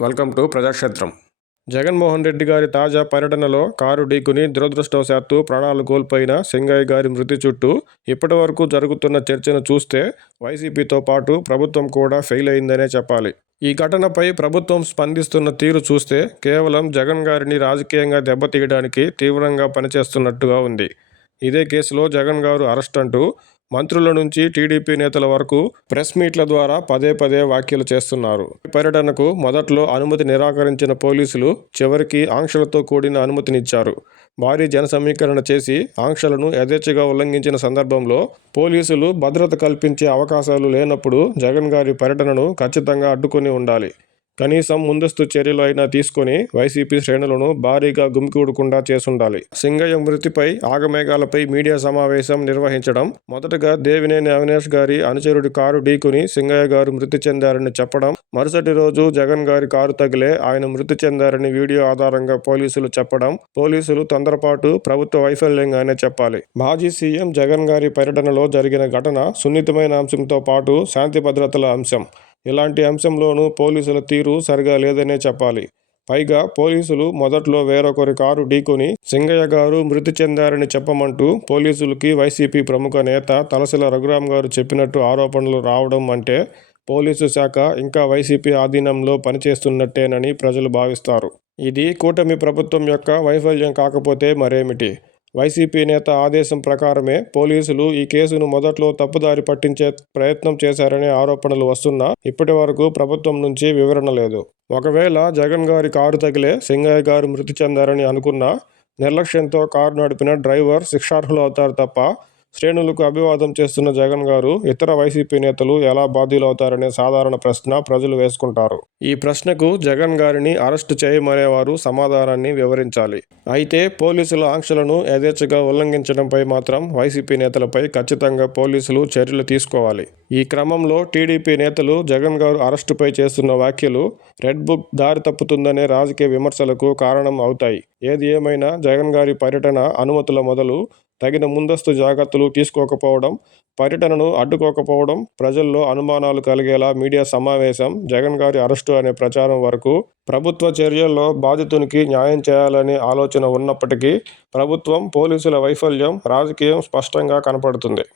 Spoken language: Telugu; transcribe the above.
Welcome to Prajakshetram. Jaganmohan Reddy గారి తాజా పర్యటనలో కారు ఢీకుని దురదృష్టవశాత్తు ప్రాణాలు కోల్పోయిన సింగయ్య గారి మృతి చుట్టూ ఇప్పటి వరకు జరుగుతున్న చర్చను చూస్తే వైసీపీతో పాటు ప్రభుత్వం కూడా ఫెయిల్ అయిందనే చెప్పాలి. ఈ ఘటనపై ప్రభుత్వం స్పందిస్తున్న తీరు చూస్తే కేవలం జగన్ గారిని రాజకీయంగా దెబ్బతీయడానికి తీవ్రంగా పనిచేస్తున్నట్టుగా ఉంది. ఇదే కేసులో జగన్ గారు అరెస్ట్ అంటూ మంత్రుల నుంచి టీడీపీ నేతల వరకు ప్రెస్ మీట్ల ద్వారా పదే పదే వ్యాఖ్యలు చేస్తున్నారు. పర్యటనకు మొదట్లో అనుమతి నిరాకరించిన పోలీసులు చివరికి ఆంక్షలతో కూడిన అనుమతినిచ్చారు. భారీ జన సమీకరణ చేసి ఆంక్షలను యథేచ్ఛగా ఉల్లంఘించిన సందర్భంలో పోలీసులు భద్రత కల్పించే అవకాశాలు లేనప్పుడు జగన్ గారి పర్యటనను ఖచ్చితంగా అడ్డుకుని ఉండాలి. కనీసం ముందస్తు చర్యలు అయినా తీసుకొని వైసీపీ శ్రేణులను భారీగా గుమికూడకుండా చేసుండాలి సింగయ్య మృతిపై ఆగమేఘాలపై మీడియా సమావేశం నిర్వహించడం మొదటగా దేవినేని అవినాష్ గారి అనుచరుడి కారు ఢీకుని సింగయ్య గారు మృతి చెందారని చెప్పడం మరుసటి రోజు జగన్ గారి కారు తగిలే ఆయన మృతి చెందారని వీడియో ఆధారంగా పోలీసులు చెప్పడం పోలీసులు తొందరపాటు ప్రభుత్వ వైఫల్యంగానే చెప్పాలి. మాజీ సీఎం జగన్ గారి పర్యటనలో జరిగిన ఘటన సున్నితమైన అంశంతో పాటు శాంతి భద్రతల అంశం. ఇలాంటి అంశంలోనూ పోలీసుల తీరు సరిగా లేదనే చెప్పాలి. పైగా పోలీసులు మొదట్లో వేరొకరి కారు ఢీకొని సింగయ్య గారు మృతి చెందారని చెప్పమంటూ పోలీసులకి వైసీపీ ప్రముఖ నేత తలసిల రఘురామ్ గారు చెప్పినట్టు ఆరోపణలు రావడం అంటే పోలీసు శాఖ ఇంకా వైసీపీ ఆధీనంలో పనిచేస్తున్నట్టేనని ప్రజలు భావిస్తారు. ఇది కూటమి ప్రభుత్వం యొక్క వైఫల్యం కాకపోతే మరేమిటి? వైసీపీ నేత ఆదేశం ప్రకారమే పోలీసులు ఈ కేసును మొదట్లో తప్పుదారి పట్టించే ప్రయత్నం చేశారనే ఆరోపణలు వస్తున్నా ఇప్పటి వరకు ప్రభుత్వం నుంచి వివరణ లేదు. ఒకవేళ జగన్ గారి కారు తగిలే సింగయ్య గారు మృతి చెందారని అనుకున్నా నిర్లక్ష్యంతో కారు నడిపిన డ్రైవర్ శిక్షార్హులు అవుతారు తప్ప శ్రేణులకు అభివాదం చేస్తున్న జగన్ గారు ఇతర వైసీపీ నేతలు ఎలా బాధ్యులవుతారనే సాధారణ ప్రశ్న ప్రజలు వేసుకుంటారు. ఈ ప్రశ్నకు జగన్ గారిని అరెస్టు చేయమనేవారు సమాధానాన్ని వివరించాలి. అయితే పోలీసుల ఆంక్షలను యథేచ్ఛగా ఉల్లంఘించడంపై మాత్రం వైసీపీ నేతలపై ఖచ్చితంగా పోలీసులు చర్యలు తీసుకోవాలి. ఈ క్రమంలో టీడీపీ నేతలు జగన్ గారు అరెస్టుపై చేస్తున్న వ్యాఖ్యలు రెడ్ బుక్ దారి తప్పుతుందనే రాజకీయ విమర్శలకు కారణం అవుతాయి. ఏది ఏమైనా జగన్ గారి పర్యటన అనుమతుల మొదలు తగిన ముందస్తు జాగ్రత్తలు తీసుకోకపోవడం పర్యటనను అడ్డుకోకపోవడం ప్రజల్లో అనుమానాలు కలిగేలా మీడియా సమావేశం జగన్ గారి అరెస్టు అనే ప్రచారం వరకు ప్రభుత్వ చర్యల్లో బాధితునికి న్యాయం చేయాలనే ఆలోచన ఉన్నప్పటికీ ప్రభుత్వం పోలీసుల వైఫల్యం రాజకీయం స్పష్టంగా కనపడుతుంది.